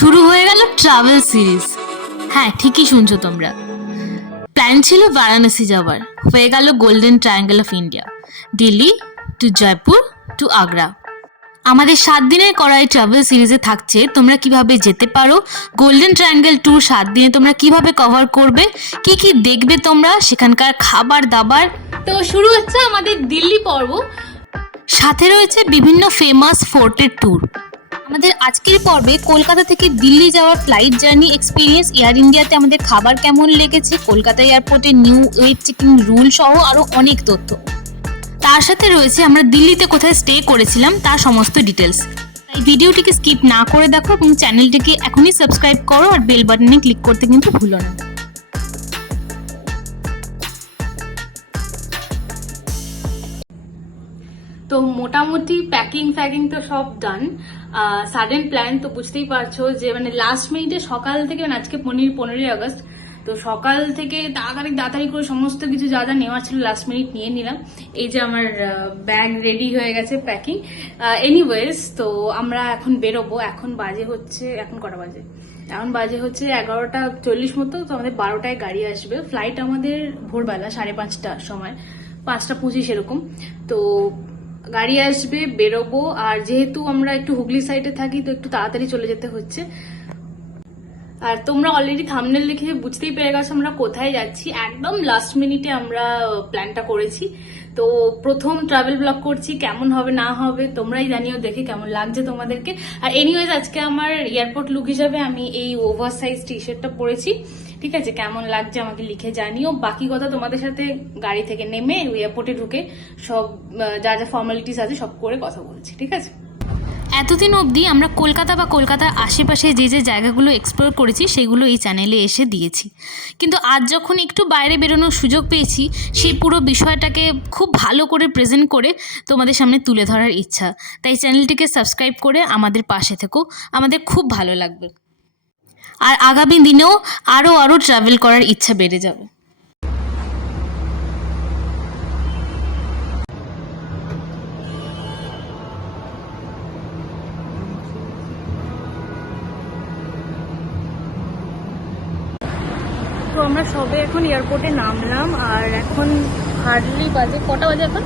শুরু হয়ে গেল ট্রাভেল সিরিজ। হ্যাঁ, ঠিকই শুনছো তোমরা। প্ল্যান ছিল বারাণসী যাওয়ার, হয়ে গেল golden triangle of India, Delhi to Jaipur to Agra. আমাদের 7 দিনের করা এই ট্রাভেল সিরিজে থাকছে তোমরা কিভাবে যেতে পারো, গোল্ডেন ট্রায়াঙ্গেল ট্যুর 7 দিনে তোমরা কিভাবে কভার করবে, কি কি দেখবে তোমরা, সেখানকার খাবার দাবার। তো শুরু হচ্ছে আমাদের দিল্লি পর্ব, সাথে রয়েছে বিভিন্ন ফেমাস ফোর্টের ট্যুর। আমাদের আজকের পর্বে কলকাতা থেকে দিল্লি যাওয়ার ফ্লাইট জার্নি এক্সপিরিয়েন্স, এয়ার ইন্ডিয়াতে আমাদের খাবার কেমন লেগেছে, কলকাতা এয়ারপোর্টে নিউ ওয়েট চেকিং রুল সহ আরও অনেক তথ্য। তার সাথে রয়েছে আমরা দিল্লিতে কোথায় স্টে করেছিলাম তার সমস্ত ডিটেলস। তাই ভিডিওটিকে স্কিপ না করে দেখো এবং চ্যানেলটিকে এখনই সাবস্ক্রাইব করো আর বেল বাটনে ক্লিক করতে কিন্তু ভুলো না। তো মোটামুটি প্যাকিং তো সব ডান। সাডেন প্ল্যান তো বুঝতেই পারছো যে মানে লাস্ট মিনিটে সকাল থেকে, মানে আজকে 15ই আগস্ট, তো সকাল থেকে তাড়াতাড়ি করে সমস্ত কিছু যা যা নেওয়ার ছিল লাস্ট মিনিট নিয়ে নিলাম। এই যে আমার ব্যাগ রেডি হয়ে গেছে প্যাকিং। এনিওয়েজ, তো আমরা এখন বেরোবো। এখন কটা বাজে? এখন বাজে হচ্ছে 11:40 মতো। তো আমাদের 12টায় গাড়ি আসবে। ফ্লাইট আমাদের ভোরবেলা 5:30টার সময়, 5:25 এরকম। তো গাড়ি আসবে, বেরোবো। আর যেহেতু আমরা একটু হুগলি সাইডে থাকি তো একটু তাড়াতাড়ি চলে যেতে হচ্ছে। আর তোমরা অলরেডি থাম্বনেল লিখে বুঝতেই পেরে গেছো আমরা কোথায় যাচ্ছি। একদম লাস্ট মিনিটে আমরা প্ল্যানটা করেছি। তো প্রথম ট্রাভেল ব্লগ করছি, কেমন হবে না হবে তোমরাই জানিও দেখে কেমন লাগছে তোমাদেরকে। আর এনিওয়েজ, আজকে আমার এয়ারপোর্ট লুক হিসাবে আমি এই ওভার সাইজ টি শার্টটা পরেছি। ঠিক আছে, কেমন লাগছে আমাকে লিখে জানিও। বাকি কথা তোমাদের সাথে গাড়ি থেকে নেমে এয়ারপোর্টে ঢুকে সব যা যা ফর্মালিটিস আছে সব করে কথা বলছি, ঠিক আছে? এতদিন অবধি আমরা কলকাতা বা কলকাতার আশেপাশে যে যে জায়গাগুলো এক্সপ্লোর করেছি সেগুলো এই চ্যানেলে এসে দিয়েছি, কিন্তু আজ যখন একটু বাইরে বেরোনোর সুযোগ পেয়েছি সেই পুরো বিষয়টাকে খুব ভালো করে প্রেজেন্ট করে তোমাদের সামনে তুলে ধরার ইচ্ছা। তাই চ্যানেলটিকে সাবস্ক্রাইব করে আমাদের পাশে থেকো, আমাদের খুব ভালো লাগবে। আর আগামী দিনেও আরও ট্রাভেল করার ইচ্ছা বেড়ে যাবে। তো আমরা সবে এখন এয়ারপোর্টে নামলাম। আর এখন হার্ডলি বাজে, কটা বাজে এখন?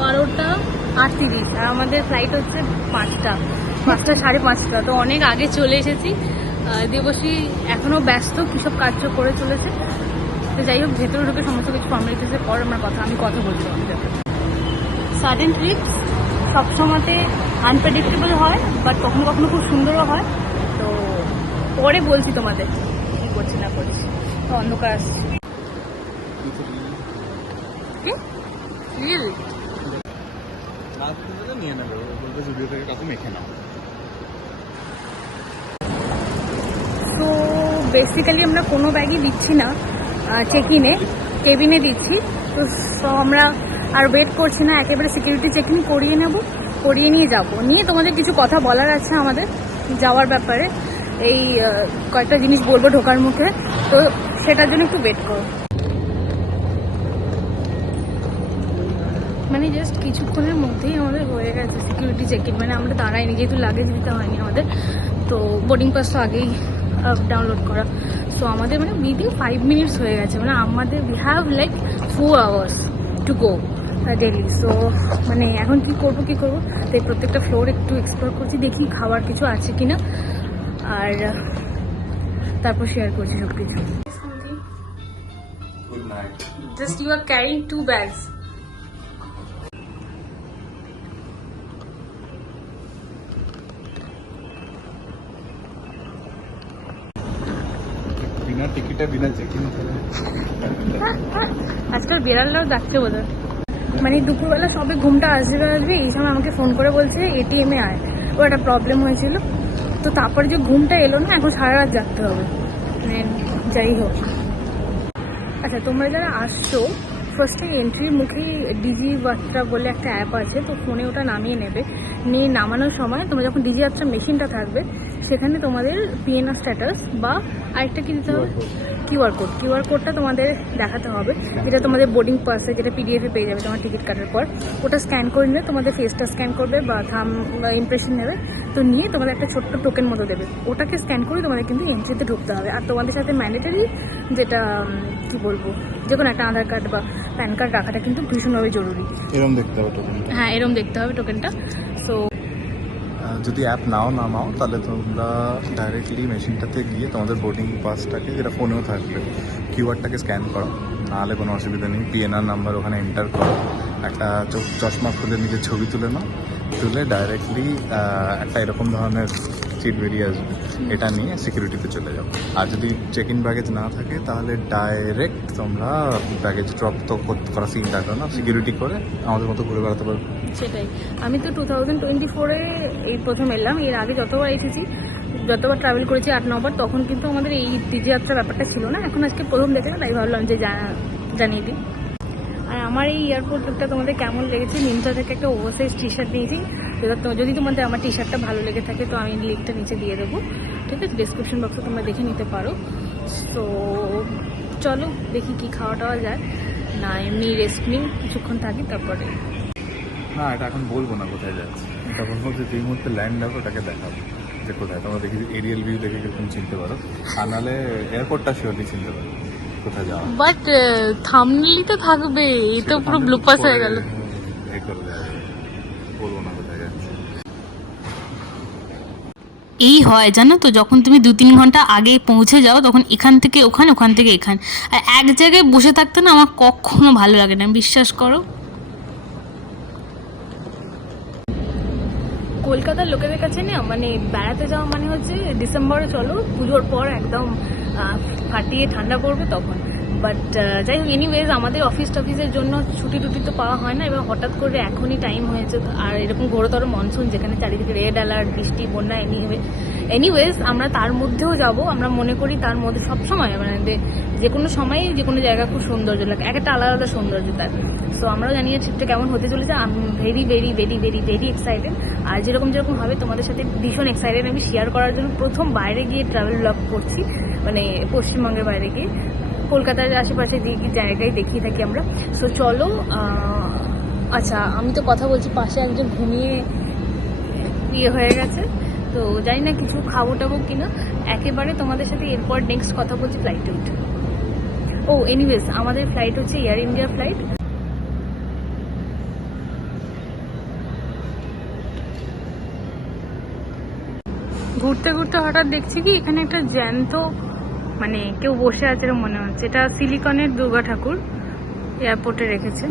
12:38। আর আমাদের ফ্লাইট হচ্ছে 5:30। তো অনেক আগে চলে এসেছি। দেবশ্রী এখনো ব্যস্ত, কিসব কাজ করে চলেছে। তো যাই হোক, ভেতরে ঢুকে সমস্ত কিছু ফর্মালিটিসের পর আমি কথা বলছিলাম। সাডেন ট্রিপস সবসময়তে আনপ্রেডিক্টেবল হয়, বাট কখনো কখনো খুব সুন্দরও হয়। তো পরে বলছি তোমাদের কি করছি না করছি। তো অন্ধকার আসছে। তো বেসিক্যালি আমরা কোনো ব্যাগই দিচ্ছি না কেবিনে দিচ্ছি। তো আমরা আর ওয়েট করছি না, একেবারে সিকিউরিটি চেকিং করিয়ে নিয়ে যাবো। নিয়ে তোমাদের কিছু কথা বলার আছে আমাদের যাওয়ার ব্যাপারে। এই কয়েকটা জিনিস বলবো ঢোকার মুখে, তো সেটার জন্য একটু ওয়েট করো। মানে জাস্ট কিছুক্ষণের মধ্যেই আমাদের হয়ে গেছে সিকিউরিটি চেকিং। মানে আমরা দাঁড়াইনি, যেহেতু লাগেজ দিতে হয়নি আমাদের। তো বোর্ডিং পাস তো আগেই ডাউনলোড করা। সো আমাদের মানে উইদিন 5 মিনিটস হয়ে গেছে। মানে আমাদের we have like 2 hours to go Delhi. So মানে এখন কি করবো তাই প্রত্যেকটা ফ্লোর একটু এক্সপ্লোর করছি, দেখি খাবার কিছু আছে কিনা, আর তারপর শেয়ার করছি সব কিছু। Just you are carrying 2 bags. আজকাল বিড়ালরাও ডাকছে বোধহয়। মানে দুপুরবেলা সবে ঘুমটা আসবে এই সময় আমাকে ফোন করে বলছে এটিএমে আয়। ও একটা প্রবলেম হয়েছিল, তো তারপরে যে ঘুমটা এলো না, এখন সারা রাত জাগতে হবে। মানে যাই হোক। আচ্ছা, তোমরা যারা আসছো ফার্স্টে এন্ট্রির মুখেই ডিজি যাত্রা বলে একটা অ্যাপ আছে, তো ফোনে ওটা নামিয়ে নেবে। নিয়ে নামানোর সময় তোমার যখন ডিজি যাত্রা মেশিনটা থাকবে সেখানে তোমাদের পিএনআর স্ট্যাটাস বা আরেকটা কি দিতে হবে, কিউআর কোডটা তোমাদের দেখাতে হবে, যেটা তোমাদের বোর্ডিং পাসে, যেটা পিডিএফে পেয়ে যাবে তোমার টিকিট কাটার পর। ওটা স্ক্যান করে নিলে তোমাদের ফেসটা স্ক্যান করবে বা থাম বা ইমপ্রেশন নেবে, তো নিয়ে তোমাদের একটা ছোট্ট টোকেন মতো দেবে, ওটাকে স্ক্যান করে তোমাদের কিন্তু এন্ট্রিতে ঢুকতে হবে। আর তোমাদের সাথে ম্যান্ডেটারি যেটা কি বলবো, যে কোনো একটা আধার কার্ড বা প্যান কার্ড রাখাটা কিন্তু ভীষণভাবে জরুরি। এরকম দেখতে হবে টোকেনটা। হ্যাঁ, এরকম দেখতে হবে টোকেনটা। সো যদি অ্যাপ নাও তাহলে তোমরা ডাইরেক্টলি মেশিনটাতে গিয়ে তোমাদের বোর্ডিং পাসটাকে, যেটা ফোনেও থাকবে, কিউআরটাকে স্ক্যান করো, নাহলে কোনো অসুবিধা নেই। পিএনআর নাম্বার ওখানে এন্টার করো, একটা চশমা খুলে নিজের ছবি তুলে নাও, তুলে ডাইরেক্টলি একটা এরকম ধরনের সিট বেরিয়ে আসবে, এটা নিয়ে সিকিউরিটিতে চলে যাও। আর যদি চেক ইন ব্যাগেজ না থাকে তাহলে ডাইরেক্ট তোমরা ব্যাগেজ ড্রপ তো করা সিন থাকবে না, সিকিউরিটি করে আমাদের মতো ঘুরে বেড়াতে পারবে। সেটাই, আমি তো 2024-এ এই প্রথম এলাম। এর আগে যতবার এসেছি, যতবার ট্রাভেল করেছি 8-9 বার, তখন কিন্তু আমাদের এই ডিজে যাত্রার ব্যাপারটা ছিল না। এখন আজকে প্রথম দেখলাম, তাই ভাবলাম যে জানিয়ে দিই। আর আমার এই এয়ারপোর্ট লুকটা তোমাদের কেমন লেগেছে? মিন্ত্রা থেকে একটা ওভারসাইজ টি শার্ট নিয়েছি, যদি তোমাদের আমার টি শার্টটা ভালো লেগে থাকে তো আমি লিঙ্কটা নিচে দিয়ে দেবো, ঠিক আছে? ডিসক্রিপশন বক্সে তোমরা দেখে নিতে পারো। তো চলো দেখি কি খাওয়া টাওয়া যায়, না এমনি রেস্ট নিই কিছুক্ষণ থাকি তারপরে। না, এটা এখন বলবো না কোথায় যাচ্ছে, এটা বলবো যে যেই মুহূর্তে ল্যান্ড হবে ওটাকে দেখাবো যে কোথায়। তোমরা দেখি এরিয়াল ভিউ দেখে কিরকম চিনতে পারো, আর নাহলে এয়ারপোর্টটা শিওরলি চিনতে পারো কোথায় যাওয়া। বাট থাম্বনেইলই তো থাকবে, এই তো পুরো ব্লুপাস হয়ে গেল। বলবো না কোথায় যাচ্ছে। এই হয় জানো তো, যখন তুমি 2-3 ঘন্টা আগে পৌঁছে যাও তখন এখান থেকে ওখান, ওখান থেকে এখান, আর এক জায়গায় বসে থাকতে না আমার কখনো ভালো লাগে না, বিশ্বাস করো। কলকাতার লোকেদের কাছে না মানে বেড়াতে যাওয়া মানে হচ্ছে ডিসেম্বরে চলো, পুজোর পর একদম ফাটিয়ে ঠান্ডা পড়বে তখন। বাট যাই হোক, এনিওয়েজ আমাদের অফিসের জন্য ছুটি টুটি তো পাওয়া হয় না। এবার হঠাৎ করে এখনই টাইম হয়েছে, আর এরকম ঘোরতর মনসুন, যেখানে চারিদিকে রেড অ্যালার্ট, বৃষ্টি, বন্যা। এনিওয়েজ আমরা তার মধ্যেও যাব। আমরা মনে করি তার মধ্যে সবসময় মানে যে কোনো সময় যে কোনো জায়গা খুব সৌন্দর্য লাগে, একটা আলাদা আলাদা সৌন্দর্য তার। সো আমরাও জানি ট্রিপটা কেমন হতে চলেছে। I am very very very very very excited. আর যেরকম হবে তোমাদের সাথে ভীষণ এক্সাইটেড আমি শেয়ার করার জন্য। প্রথম বাইরে গিয়ে ট্রাভেল ব্লগ করছি, মানে পশ্চিমবঙ্গের বাইরে গিয়ে। কলকাতার আশেপাশে দিয়ে জায়গায় দেখিয়ে থাকি আমরা। সো চলো। আচ্ছা, আমি তো কথা বলছি, পাশে একজন ঘুমিয়ে হয়ে গেছে, তো জানি না কিছু খাবো টাবো কিনা। একেবারে তোমাদের সাথে এরপর নেক্সট কথা বলছি ফ্লাইটে উঠে। ও এনিওয়েজ, আমাদের ফ্লাইট হচ্ছে এয়ার ইন্ডিয়া ফ্লাইট। ঘুরতে ঘুরতে হঠাৎ দেখছি কি এখানে একটা জ্যান্ত মানে কেউ বসে আছে এরকম মনে হচ্ছে। এটা সিলিকনের দুর্গা ঠাকুর এয়ারপোর্টে রেখেছে,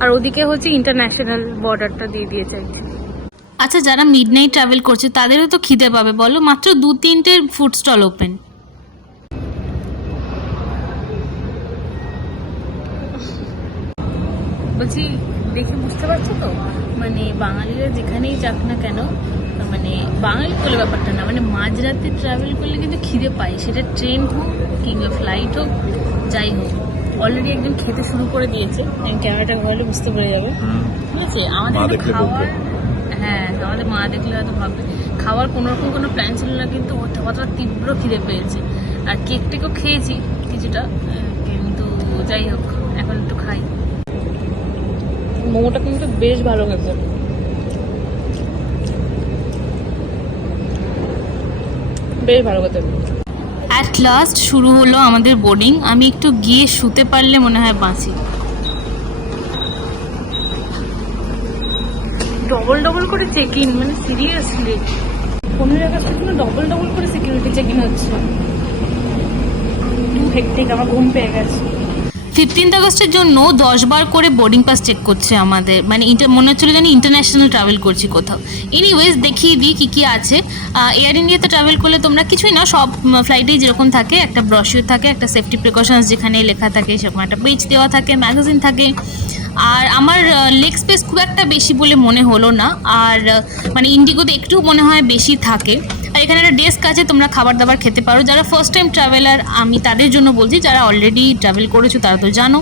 আর ওদিকে হচ্ছে ইন্টারন্যাশনাল বর্ডারটা দিয়ে দিয়েছে। আচ্ছা, যারা মিডনাইট ট্রাভেল করছে তাদেরও তো খিদে পাবে বলো, মাত্র 2-3টে ফুড স্টল ওপেন। বলছি, দেখে বুঝতে পারছো তো, মানে বাঙালিরা যেখানেই যাক না কেন, মানে বাঙালি বলে ব্যাপারটা না, মানে মাঝরাতে ট্রাভেল করলে কিন্তু খিদে পায়, সেটা ট্রেন হোক কিংবা ফ্লাইট হোক, যাই হোক। অলরেডি একদম খেতে শুরু করে দিয়েছে, ক্যামেরাটা ঘরে বুঝতে পেরে যাবে, ঠিক আছে? আমাদের খাওয়ার, হ্যাঁ আমাদের মা দেখলে হয়তো ভাববে, খাওয়ার কোনোরকম কোনো প্ল্যান ছিল না, কিন্তু অতটা তীব্র খিদে পেয়েছে। আর কেক টেকও খেয়েছি কিছুটা, কিন্তু যাই হোক এখন একটু খাই। মোমোটা কিন্তু বেশ ভালো খেতে, বেশ ভালো খেতে। অ্যাট লাস্ট শুরু হলো আমাদের বোর্ডিং। আমি একটু গিয়ে শুতে পারলে মনে হয় বাঁচি। ডবল করে চেক ইন, মানে সিরিয়াসলি 15 আগস্টের জন্য ডবল করে সিকিউরিটি চেক ইন হচ্ছে। হেক্টিক, আমার ঘুম পেয়ে গেছে। 15 আগস্টের জন্য 10 বার করে বোর্ডিং পাস চেক করছে আমাদের, মানে মনে হচ্ছিল জানি ইন্টারন্যাশনাল ট্রাভেল করছি কোথাও। এনিওয়েজ দেখিয়ে দিই কী কী আছে। এয়ার ইন্ডিয়াতে ট্রাভেল করলে তোমরা কিছুই না, সব ফ্লাইটেই যেরকম থাকে, একটা ব্রশিওর থাকে, একটা সেফটি প্রিকশনস যেখানে লেখা থাকে সেরকম একটা পেজ দেওয়া থাকে, ম্যাগাজিন থাকে। আর আমার লেগ স্পেস খুব একটা বেশি বলে মনে হলো না, আর মানে ইন্ডিগোতে একটু মনে হয় বেশি থাকে। আর এখানে একটা ডেস্ক আছে, তোমরা খাবার দাবার খেতে পারো। যারা ফার্স্ট টাইম ট্রাভেলার আমি তাদের জন্য বলছি, যারা অলরেডি ট্রাভেল করেছো তারা তো জানো।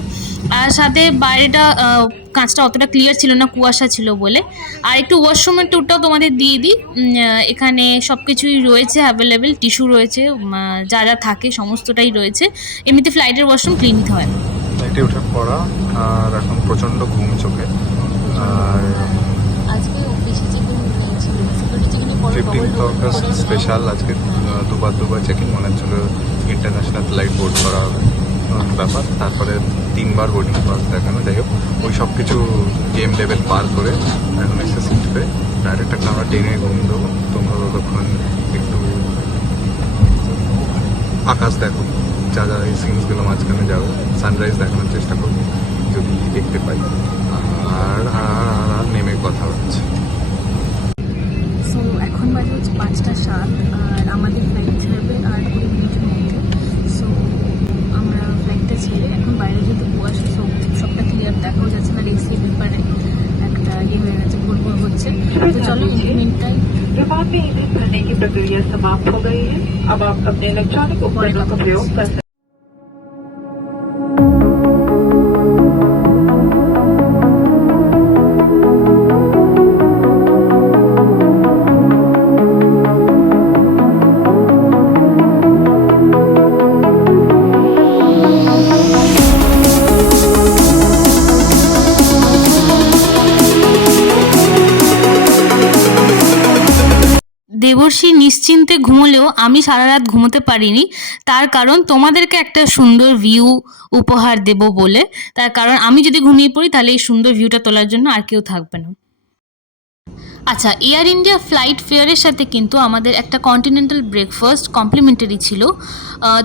আর সাথে বাইরেটা কাঁচটা অতটা ক্লিয়ার ছিল না, কুয়াশা ছিল বলে। আর একটু ওয়াশরুমের ট্যুরটাও তোমাদের দিয়ে দিই। এখানে সব কিছুই রয়েছে অ্যাভেলেবেল, টিস্যু রয়েছে, যা যা থাকে সমস্তটাই রয়েছে। এমনিতে ফ্লাইটের ওয়াশরুম ক্লিনই হয়। ফ্লাইটে উঠে পড়া আর এখন প্রচণ্ড ঘুম চোখে। আর আজকে বেশি চেকিং ছিল, সিকিউরিটি চেকিংয়ে পরে 15th অগস্ট স্পেশাল আজকে দুবার চেকিং মনে হচ্ছিল ইন্টারন্যাশনাল ফ্লাইট বোর্ড করা হবে ব্যাপার। তারপরে 3বার বোর্ডিং পাস দেখানো, যাই হোক ওই সব কিছু গেম লেভেল পার করে এখন এসে সিট পেয়ে ডাইরেক্ট একটা আমরা ট্রেনে ঘুম দেবো। তোমরা ততক্ষণ একটু আকাশ দেখো, যা যা এই সিনসগুলো মাঝখানে যাবে, সানরাইজ দেখানোর চেষ্টা করবো যদি দেখতে পাই। আর আর আর নেমে কথা হচ্ছে। সো এখন বাজে হচ্ছে 5:07 আর আমাদের ফ্লাইট ছাড়বে আর 20 মিনিটের মধ্যে। সো আমরা ফ্লাইটটা ছেড়ে এখন বাইরে যেহেতু কুয়াশা, সবটা ক্লিয়ার দেখাও যাচ্ছে না, এসির ব্যাপারে একটা হয়ে গেছে, ভুল হচ্ছে। তো চলো ইনক্রিমেন্টটাই विमान में ईंधन भरने की प्रक्रिया समाप्त हो गई है। अब आप अपने इलेक्ट्रॉनिक उपकरणों का प्रयोग कर सकते हैं। দেবর্ষী নিশ্চিন্তে ঘুমোলেও আমি সারা রাত ঘুমোতে পারিনি। তার কারণ তোমাদেরকে একটা সুন্দর ভিউ উপহার দেব বলে। তার কারণ আমি যদি ঘুমিয়ে পড়ি তাহলে এই সুন্দর ভিউটা তোলার জন্য আর কেউ থাকবে না। আচ্ছা, এয়ার ইন্ডিয়া ফ্লাইট ফেয়ারের সাথে কিন্তু আমাদের একটা কন্টিনেন্টাল ব্রেকফাস্ট কমপ্লিমেন্টারি ছিল।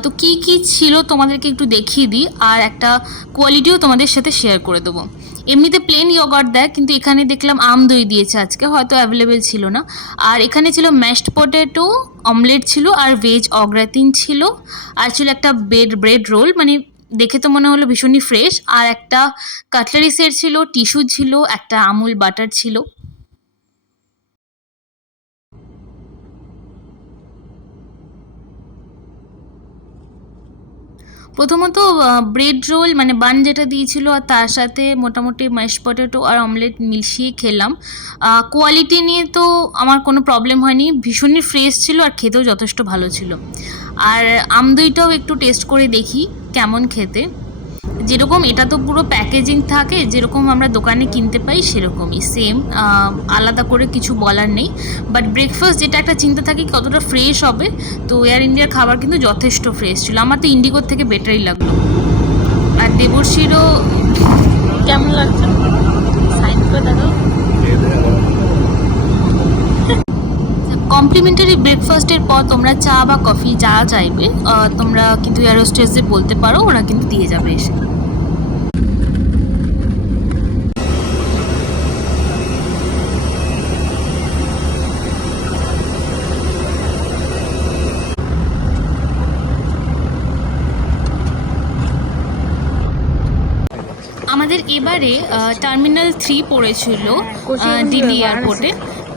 তো কি কি ছিল তোমাদেরকে একটু দেখিয়ে দিই, আর একটা কোয়ালিটিও তোমাদের সাথে শেয়ার করে দেবো। এমনিতে প্লেন ইয়গার্ট দেয়, কিন্তু এখানে দেখলাম আম দই দিয়েছে আজকে, হয়তো অ্যাভেলেবেল ছিল না। আর এখানে ছিল ম্যাশড পটেটো, অমলেট ছিল, আর ভেজ অগ্রাতিন ছিল, আর ছিল একটা ব্রেড রোল, মানে দেখে তো মনে হলো ভীষণই ফ্রেশ, আর একটা কাটলারি সেট ছিল, টিস্যু ছিল, একটা আমুল বাটার ছিল। প্রথমত ব্রেড রোল মানে বান যেটা দিয়েছিল, আর তার সাথে মোটামুটি ম্যাশ পটেটো আর অমলেট মিশিয়ে খেলাম। কোয়ালিটি নিয়ে তো আমার কোনো প্রবলেম হয়নি, ভীষণই ফ্রেশ ছিল আর খেতেও যথেষ্ট ভালো ছিল। আর আমদইটাও একটু টেস্ট করে দেখি কেমন খেতে। যেরকম এটা তো পুরো প্যাকেজিং থাকে, যেরকম আমরা দোকানে কিনতে পাই সেরকমই সেম, আলাদা করে কিছু বলার নেই। বাট ব্রেকফাস্ট যেটা একটা চিন্তা থাকে কতটা ফ্রেশ হবে, তো এয়ার ইন্ডিয়ার খাবার কিন্তু যথেষ্ট ফ্রেশ ছিল। আমার তো ইন্ডিগোর থেকে বেটারই লাগলো। আর দেবর্ষীরও কেমন লাগছে সাইড করে দেখো। কমপ্লিমেন্টারি ব্রেকফাস্টের পর তোমরা চা বা কফি যা চাইবে তোমরা কিন্তু এয়ার হোস্টেসে বলতে পারো, ওরা কিন্তু দিয়ে যাবে এসে। আমাদের এবারে টার্মিনাল 3 পড়েছিল দিল্লি এয়ারপোর্টে।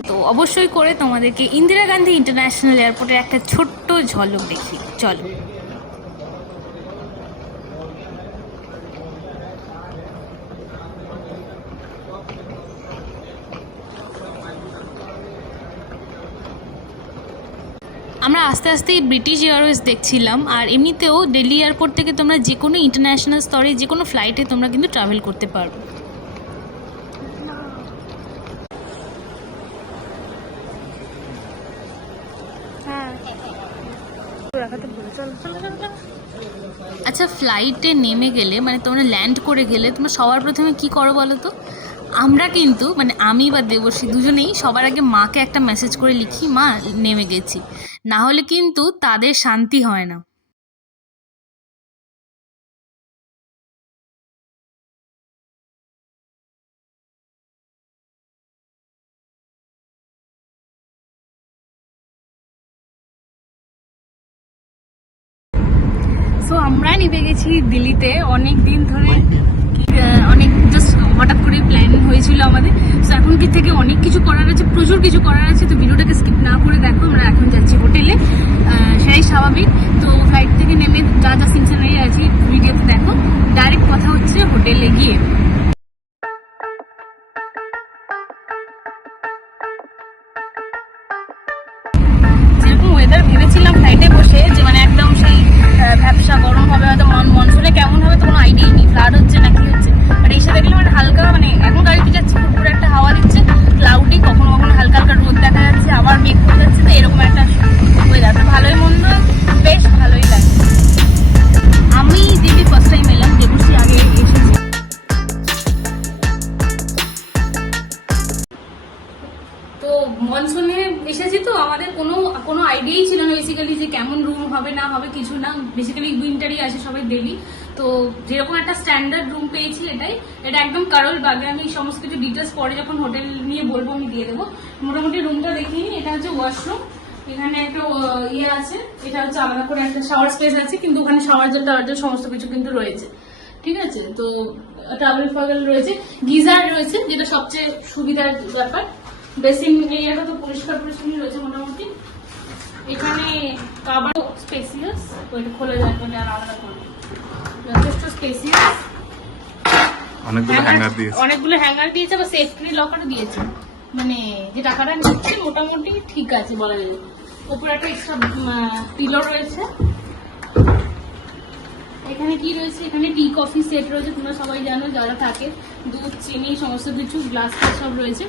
তো অবশ্যই করে তোমাদেরকে ইন্দিরা গান্ধী ইন্টারন্যাশনাল এয়ারপোর্টের একটা ছোট্ট ঝলক দেখি, চলো। আমরা আস্তে আস্তে ব্রিটিশ এয়ারওয়েজ দেখছিলাম। আর এমনিতেও দিল্লি এয়ারপোর্ট থেকে তোমরা যে কোনো ইন্টারন্যাশনাল স্তরে যে কোনো ফ্লাইটে তোমরা কিন্তু ট্রাভেল করতে পারবে। আচ্ছা, ফ্লাইটে নেমে গেলে মানে তোমরা ল্যান্ড করে গেলে তোমরা সবার প্রথমে কি করো বলো তো? আমরা কিন্তু মানে আমি বা দেবর্ষী দুজনেই সবার আগে মাকে একটা মেসেজ করে লিখি, মা নেমে গেছি, না হলে কিন্তু তাদের শান্তি হয় না। সো আমরা নেমে গেছি দিল্লিতে। অনেক দিন ধরে অনেক জাস্ট হঠাৎ করে প্ল্যান হয়েছিল আমাদের। সো এখন কি থেকে অনেক কিছু করার আছে, প্রচুর কিছু করার আছে। তো ভিডিওটাকে স্কিপ না করে দেখো। আমরা এখন যাচ্ছি হোটেলে, সেটাই স্বাভাবিক। তো ফ্লাইট থেকে নেমে যা যা সিনসিনারি আছে ভিডিওতে দেখো। ডাইরেক্ট কথা হচ্ছে হোটেলে গিয়ে। যেরকম ওয়েদার ভেবেছিলাম ফ্লাইটে বসে যে মানে একদম সেই ভ্যাপসা গরম হবে, হয়তো মনসুনে কেমন হবে তো কোনো আইডিয়াই নেই, ফ্লাড হচ্ছে না কি হচ্ছে, বাট এসে দেখলাম মানে হালকা মানে এখন গাড়িতে যাচ্ছে পুরো একটা হাওয়া দিচ্ছে, ক্লাউডি, কখনো কখনো হালকা হালকা রোদ দেখা যাচ্ছে, আবার মেঘ করে যাচ্ছে, তো এরকম একটা ওয়েদার ভালোই মন্দ বেশ ভালোই লাগে। আমি দিল্লি ফার্স্ট টাইম এলাম, দেবশ্রী আগে এসেছি। তো মনসুনে এসেছি তো আমাদের কোনো আইডিয়াই ছিল না বেসিক্যালি যে কেমন রুম হবে না হবে, কিছু না, বেসিক্যালি উইন্টারই আসে সবাই দিল্লি, তো যেরকম একটা স্ট্যান্ডার্ড রুম পেয়েছি এটা একদম কারোর বাগে। আমি সমস্ত কিছু ডিটেলস পরে যখন হোটেল নিয়ে বলবো আমি দিয়ে দেবো। মোটামুটি রুমটা দেখিনি, এটা হচ্ছে ওয়াশরুম, এখানে একটা ইয়ে আছে, এটা হচ্ছে আলাদা করে একটা শাওয়ার স্পেস আছে, কিন্তু ওখানে শাওয়ার জল টাওয়ার জল সমস্ত কিছু কিন্তু রয়েছে, ঠিক আছে। তো টাওয়েল ফাগল রয়েছে, গিজার রয়েছে, যেটা সবচেয়ে সুবিধার ব্যাপার। বেসিং এরিয়াটা তো পরিষ্কার পরিচ্ছন্ন রয়েছে মোটামুটি। এখানে কাবার স্পেসিয়াস, ওইটা খোলা যায় মানে আর আলাদা করে যথেষ্ট স্পেসিয়াস। অনেকগুলো হ্যাঙ্গার দিয়েছে, আবার সেফটি লকারও দিয়েছে, মানে যে টাকাটা নিচ্ছে মোটামুটি ঠিক আছে বলা যায়। উপরে একটা এক্সট্রা পিলো রয়েছে। এখানে কি রয়েছে, এখানে টি কফি সেট রয়েছে, তোমরা সবাই জানো যারা থাকে, দুধ চিনি সমস্ত কিছু, গ্লাস সব রয়েছে।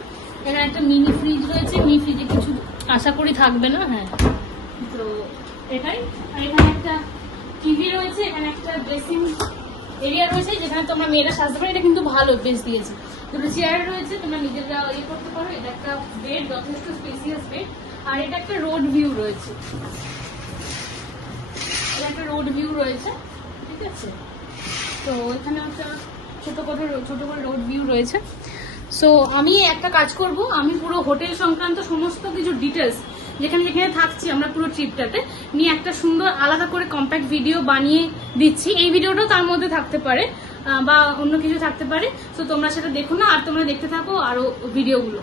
এখানে একটা মিনি ফ্রিজ রয়েছে, মিনি ফ্রিজে কিছু আশা করি থাকবে না, হ্যাঁ, তো এটাই। আর এখানে একটা টিভি রয়েছে, এখানে একটা ড্রেসিং এরিয়া রয়েছে যেখানে তোমরা মেয়েরা সাজতে পারো, এটা কিন্তু ভালো বেশ দিয়েছে। দুটো চেয়ার রয়েছে, তোমরা নিজেরা ইয়ে করতে পারো। এটা একটা বেড, যথেষ্ট স্পেসিয়াস বেড। আর এটা একটা রোড ভিউ রয়েছে, এটা একটা রোড ভিউ রয়েছে, ঠিক আছে। তো এখানে একটা ছোট করে রোড ভিউ রয়েছে। সো আমি একটা কাজ করব, আমি পুরো হোটেল সংক্রান্ত সমস্ত কিছু ডিটেলস যেখানে যেখানে থাকছি আমরা পুরো ট্রিপটাতে নিয়ে একটা সুন্দর আলাদা করে কম্প্যাক্ট ভিডিও বানিয়ে দিচ্ছি। এই ভিডিওটাও তার মধ্যে থাকতে পারে বা অন্য কিছু থাকতে পারে, সো তোমরা সেটা দেখো না, আর তোমরা দেখতে থাকো আরো ভিডিওগুলো।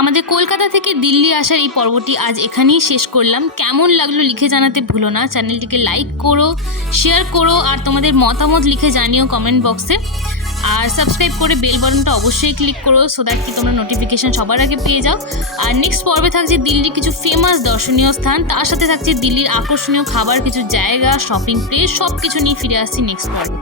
আমাদের কলকাতা থেকে দিল্লি আসার এই পর্বটি আজ এখানেই শেষ করলাম। কেমন লাগলো লিখে জানাতে ভুলো না, চ্যানেলটিকে লাইক করো, শেয়ার করো, আর তোমাদের মতামত লিখে জানিও কমেন্ট বক্সে। আর সাবস্ক্রাইব করে বেল বাটনটা অবশ্যই ক্লিক করো, সো দ্যাট কি তোমরা নোটিফিকেশন সবার আগে পেয়ে যাও। আর নেক্সট পর্বে থাকছে দিল্লির কিছু ফেমাস দর্শনীয় স্থান, তার সাথে থাকছে দিল্লির আকর্ষণীয় খাবার, কিছু জায়গা, শপিং প্লেস, সব কিছু নিয়ে ফিরে আসছি নেক্সট পর্বে।